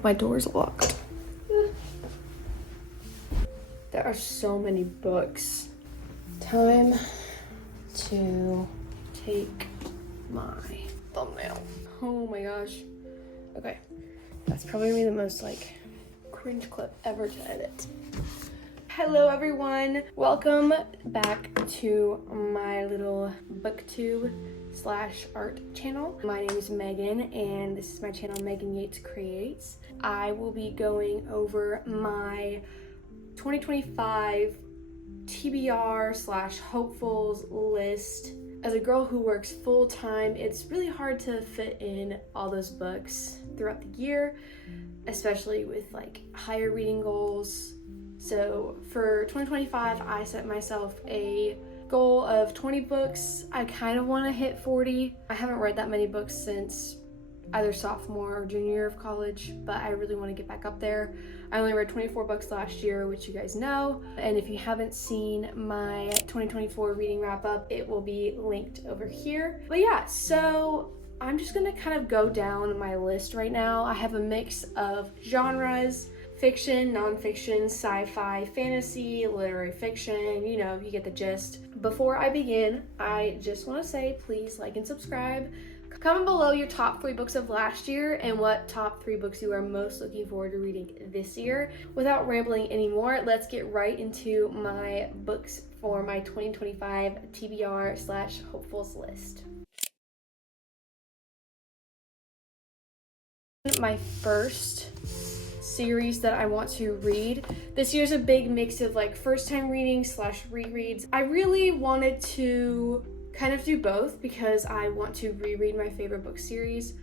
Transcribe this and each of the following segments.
if my door is locked. There are so many books. Time to take my thumbnail. Oh my gosh. Okay. That's probably gonna be the most like cringe clip ever to edit. Hello everyone. Welcome back to my little booktube / art channel. My name is Megan and this is my channel, Megan Yates Creates. I will be going over my 2025 TBR / hopefuls list. As a girl who works full-time, it's really hard to fit in all those books throughout the year, especially with like higher reading goals. So for 2025, I set myself a goal of 20 books. I kind of want to hit 40. I haven't read that many books since either sophomore or junior year of college, but I really want to get back up there. I only read 24 books last year, which you guys know. And if you haven't seen my 2024 reading wrap up, it will be linked over here. But yeah, so I'm just gonna kind of go down my list right now. I have a mix of genres: fiction, nonfiction, sci-fi, fantasy, literary fiction, you know, you get the gist. Before I begin, I just want to say please like and subscribe. Comment below your top 3 books of last year and what top 3 books you are most looking forward to reading this year. Without rambling anymore, let's get right into my books for my 2025 TBR / hopefuls list. My first series that I want to read this year's a big mix of like first time reading / rereads. I really wanted to kind of do both because I want to reread my favorite book series.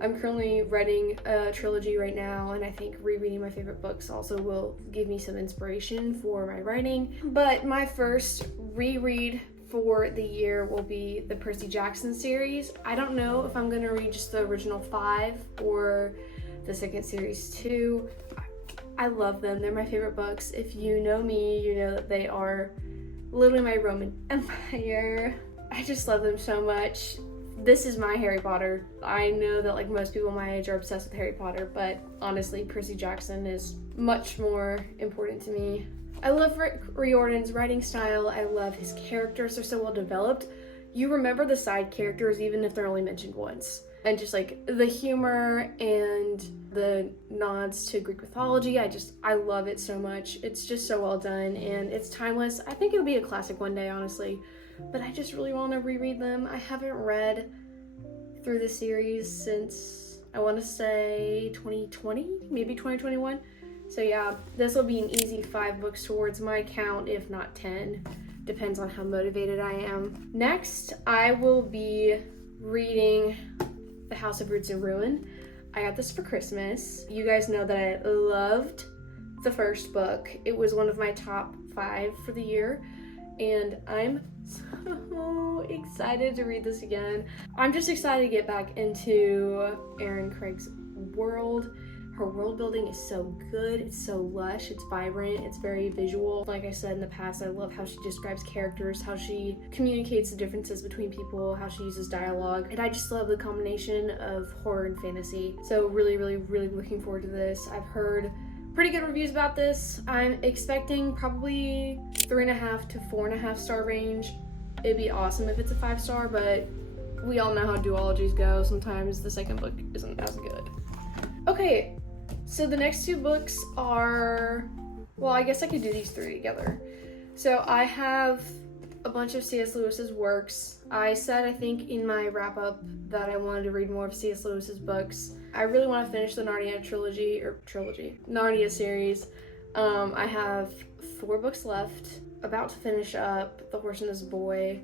I'm currently writing a trilogy right now, and I think rereading my favorite books also will give me some inspiration for my writing. But my first reread for the year will be the Percy Jackson series. I don't know if I'm gonna read just the original 5 or the second series too. I love them. They're my favorite books. If you know me, you know that they are literally my Roman Empire. I just love them so much. This is my Harry Potter. I know that like most people my age are obsessed with Harry Potter, but honestly, Percy Jackson is much more important to me. I love Rick Riordan's writing style. I love his characters. They're so well developed. You remember the side characters even if they're only mentioned once. And just like the humor and the nods to Greek mythology, I love it so much. It's just so well done and it's timeless. I think it'll be a classic one day, honestly. But I just really want to reread them. I haven't read through the series since, I want to say 2020, maybe 2021. So yeah, this will be an easy 5 books towards my count, if not 10. Depends on how motivated I am. Next, I will be reading The House of Roots and Ruin. I got this for Christmas. You guys know that I loved the first book. It was one of my top 5 for the year. And I'm so excited to read this again. I'm just excited to get back into Erin Craig's world. Her world building is so good. It's so lush, it's vibrant, it's very visual. Like I said in the past, I love how she describes characters, how she communicates the differences between people, how she uses dialogue. And I just love the combination of horror and fantasy. So really, really, really looking forward to this. I've heard pretty good reviews about this. I'm expecting probably 3.5 to 4.5 star range. It'd be awesome if it's a 5-star, but we all know how duologies go. Sometimes the second book isn't as good. Okay, so the next 2 books are, well, I guess I could do these 3 together. So I have a bunch of C.S. Lewis's works. I said, I think in my wrap up that I wanted to read more of C.S. Lewis's books. I really want to finish the Narnia Narnia series. I have 4 books left, about to finish up The Horse and His Boy.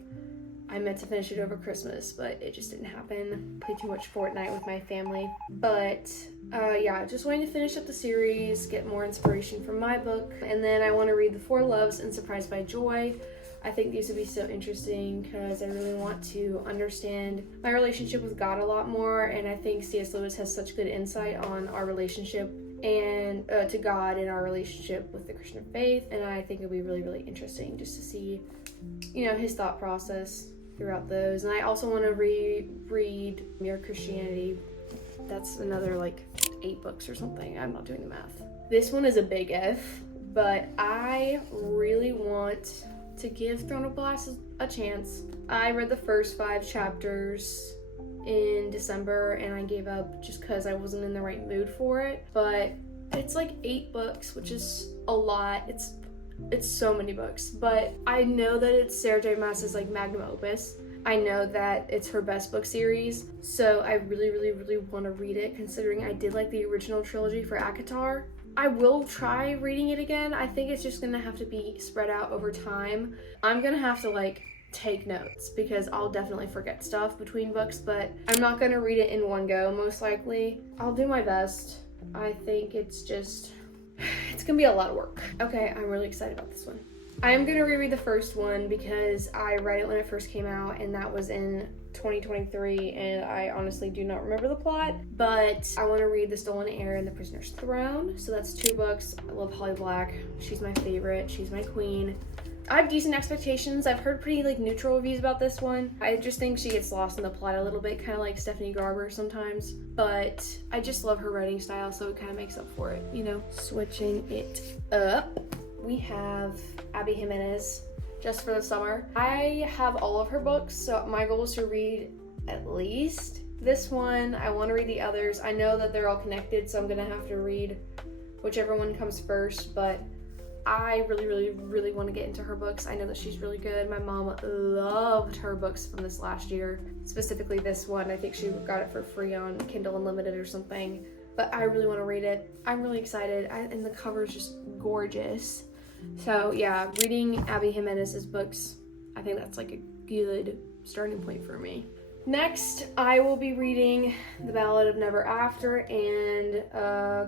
I meant to finish it over Christmas, but it just didn't happen. Played too much Fortnite with my family. But yeah, just wanting to finish up the series, get more inspiration from my book. And then I want to read The Four Loves and Surprised by Joy. I think these would be so interesting because I really want to understand my relationship with God a lot more, and I think C.S. Lewis has such good insight on our relationship and to God and our relationship with the Christian faith, and I think it'll be really, really interesting just to see, you know, his thought process throughout those. And I also want to reread Mere Christianity. That's another like 8 books or something. I'm not doing the math. This one is a big if, but I really want to give Throne of Glass a chance. I read the first 5 chapters in December and I gave up just because I wasn't in the right mood for it, but it's like 8 books, which is a lot. It's so many books, but I know that it's Sarah J. Maas's like magnum opus. I know that it's her best book series, so I really, really, really want to read it, considering I did like the original trilogy for ACOTAR. I will try reading it again. I think it's just gonna have to be spread out over time. I'm gonna have to like take notes because I'll definitely forget stuff between books, but I'm not gonna read it in one go, most likely. I'll do my best. I think it's gonna be a lot of work. Okay, I'm really excited about this one. I am gonna reread the first one because I read it when it first came out, and that was in 2023, and I honestly do not remember the plot, but I want to read The Stolen Heir and The Prisoner's Throne. So that's 2 books. I love Holly Black. She's my favorite. She's my queen. I have decent expectations. I've heard pretty like neutral reviews about this one. I just think she gets lost in the plot a little bit, kind of like Stephanie Garber sometimes, but I just love her writing style, so it kind of makes up for it, you know. Switching it up, we have Abby Jimenez, Just for the Summer. I have all of her books, so my goal is to read at least this one. I want to read the others. I know that they're all connected, so I'm gonna have to read whichever one comes first, but I really, really, really want to get into her books. I know that she's really good. My mom loved her books from this last year, specifically this one. I think she got it for free on Kindle Unlimited or something, but I really want to read it. I'm really excited, and the cover is just gorgeous. So yeah, reading Abby Jimenez's books, I think that's like a good starting point for me. Next, I will be reading The Ballad of Never After and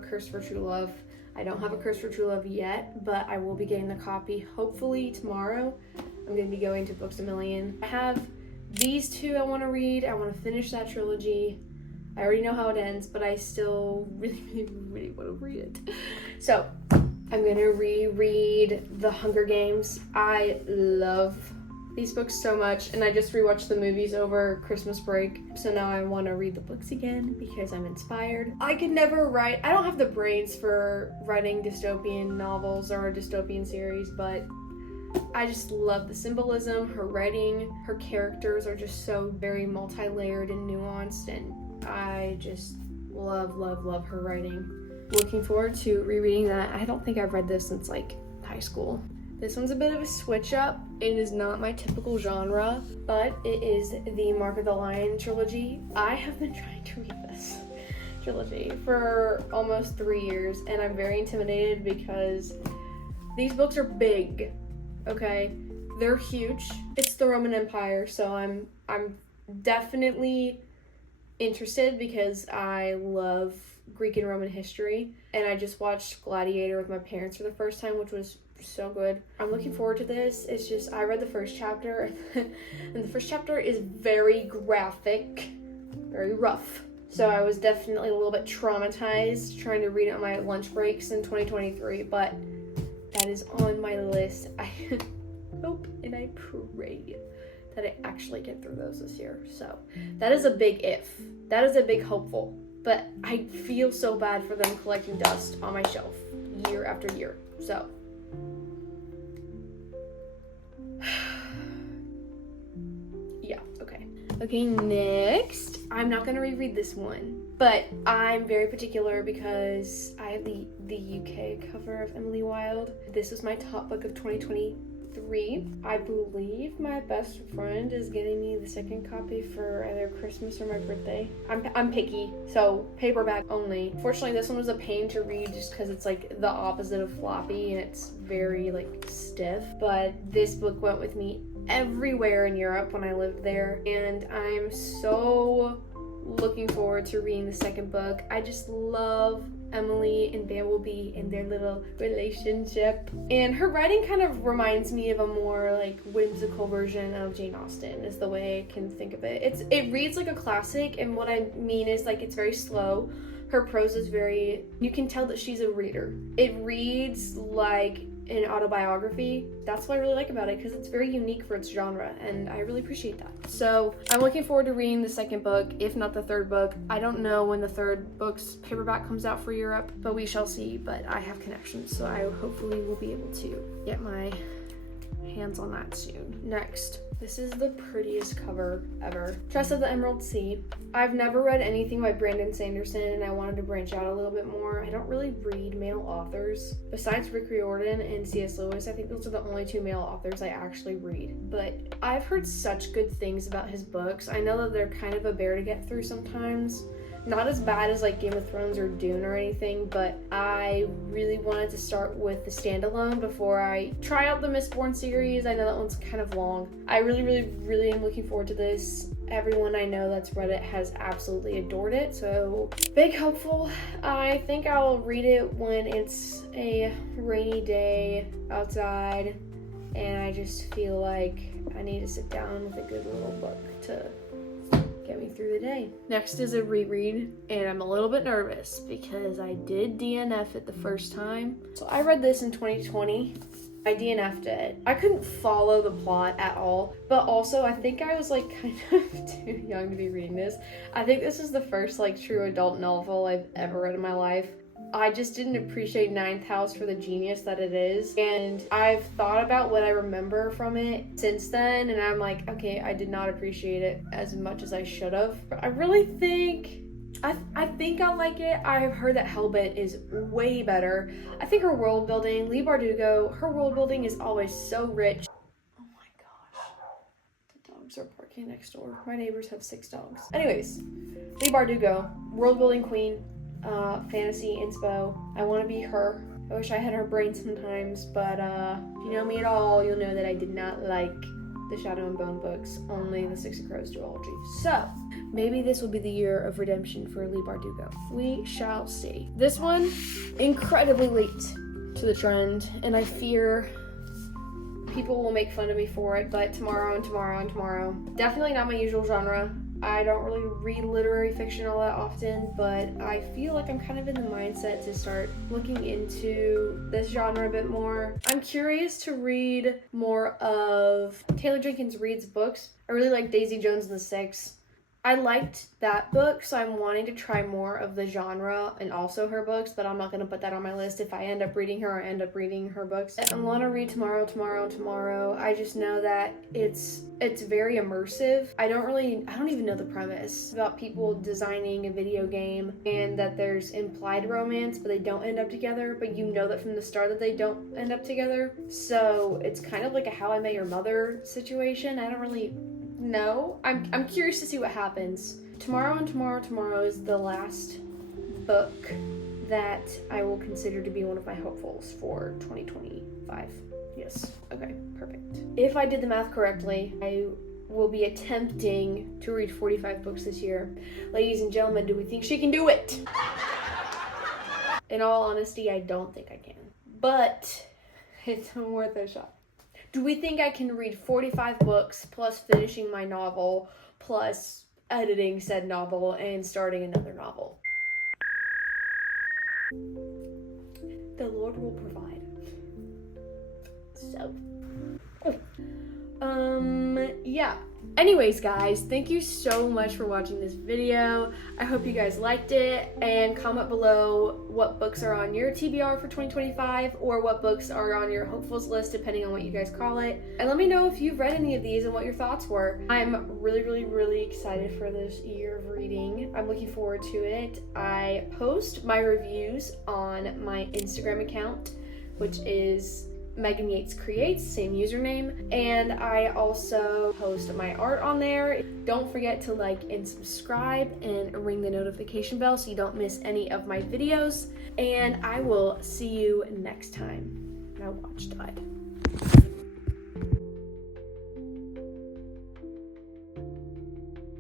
Curse for True Love. I don't have a Curse for True Love yet, but I will be getting the copy hopefully tomorrow. I'm going to be going to Books A Million. I have these 2 I want to read. I want to finish that trilogy. I already know how it ends, but I still really, really, really want to read it. So I'm going to reread The Hunger Games. I love these books so much, and I just rewatched the movies over Christmas break, so now I want to read the books again because I'm inspired. I could never write, I don't have the brains for writing dystopian novels or a dystopian series, but I just love the symbolism, her writing, her characters are just so very multi-layered and nuanced, and I just love, love, love her writing. Looking forward to rereading that. I don't think I've read this since like high school. This one's a bit of a switch up. It is not my typical genre, but it is the Mark of the Lion trilogy. I have been trying to read this trilogy for almost 3 years, and I'm very intimidated because these books are big, okay? They're huge. It's the Roman Empire, so I'm definitely interested because I love Greek and Roman history, and I just watched Gladiator with my parents for the first time, which was so good. I'm looking forward to this. It's just, I read the first chapter and the first chapter is very graphic, very rough. So I was definitely a little bit traumatized trying to read it on my lunch breaks in 2023, but that is on my list. I hope and I pray that I actually get through those this year. So that is a big if. That is a big hopeful. But I feel so bad for them collecting dust on my shelf year after year. So yeah, okay. Okay, next, I'm not gonna reread this one, but I'm very particular because I have the UK cover of Emily Wilde. This was my top book of 2023. I believe my best friend is getting me the second copy for either Christmas or my birthday. I'm picky, so paperback only. Fortunately, this one was a pain to read just because it's like the opposite of floppy and it's very like stiff, but this book went with me everywhere in Europe when I lived there, and I'm so looking forward to reading the second book. I just love Emily and Bumblebee and their little relationship, and her writing kind of reminds me of a more like whimsical version of Jane Austen is the way I can think of it. It reads like a classic, and what I mean is like it's very slow. Her prose is very, you can tell that she's a reader. It reads like an autobiography. That's what I really like about it, because it's very unique for its genre, and I really appreciate that. So I'm looking forward to reading the second book, if not the third book. I don't know when the third book's paperback comes out for Europe, but we shall see. But I have connections, so I hopefully will be able to get my hands on that soon. Next, this is the prettiest cover ever. Tress of the Emerald Sea. I've never read anything by Brandon Sanderson, and I wanted to branch out a little bit more. I don't really read male authors. Besides Rick Riordan and C.S. Lewis, I think those are the only two male authors I actually read. But I've heard such good things about his books. I know that they're kind of a bear to get through sometimes. Not as bad as like Game of Thrones or Dune or anything, but I really wanted to start with the standalone before I try out the Mistborn series. I know that one's kind of long. I really am looking forward to this. Everyone I know that's read it has absolutely adored it, so big hopeful. I think I'll read it when it's a rainy day outside and I just feel like I need to sit down with a good little book to get me through the day. Next is a reread, and I'm a little bit nervous because I did DNF it the first time. So I read this in 2020. I DNF'd it. I couldn't follow the plot at all, but also I think I was like kind of too young to be reading this. I think this is the first like true adult novel I've ever read in my life. I just didn't appreciate Ninth House for the genius that it is, and I've thought about what I remember from it since then, and I'm like, okay, I did not appreciate it as much as I should have. But I really think I think I'll like it. I've heard that Hellbent is way better. I think her world building, Leigh Bardugo, her world building is always so rich. Oh my gosh, the dogs are barking next door. My neighbors have 6 dogs. Anyways, Leigh Bardugo, world building queen. Fantasy inspo. I want to be her. I wish I had her brain sometimes, but if you know me at all, you'll know that I did not like the Shadow and Bone books, only the Six of Crows duology. So maybe this will be the year of redemption for Leigh Bardugo. We shall see. This one, incredibly late to the trend, and I fear people will make fun of me for it, but tomorrow and tomorrow and tomorrow. Definitely not my usual genre. I don't really read literary fiction all that often, but I feel like I'm kind of in the mindset to start looking into this genre a bit more. I'm curious to read more of Taylor Jenkins Reid's books. I really like Daisy Jones and the Six. I liked that book, so I'm wanting to try more of the genre and also her books, but I'm not going to put that on my list. If I end up reading her, I end up reading her books. I want to read tomorrow. I just know that it's very immersive. I don't even know the premise. About people designing a video game and that there's implied romance, but they don't end up together, but you know that from the start that they don't end up together. So it's kind of like a How I Met Your Mother situation. I don't really know. I'm curious to see what happens. Tomorrow is the last book that I will consider to be one of my hopefuls for 2025. Yes. Okay, perfect. If I did the math correctly, I will be attempting to read 45 books this year. Ladies and gentlemen, do we think she can do it? In all honesty, I don't think I can. But it's worth a shot. Do we think I can read 45 books plus finishing my novel plus editing said novel and starting another novel? The Lord will provide. So, yeah. Anyways, guys, thank you so much for watching this video. I hope you guys liked it, and comment below what books are on your TBR for 2025 or what books are on your hopefuls list, depending on what you guys call it. And let me know if you've read any of these and what your thoughts were. I'm really excited for this year of reading. I'm looking forward to it. I post my reviews on my Instagram account, which is Megan Yates Creates, same username, and I also post my art on there. Don't forget to like and subscribe and ring the notification bell so you don't miss any of my videos, and I will see you next time. Now watch Tide.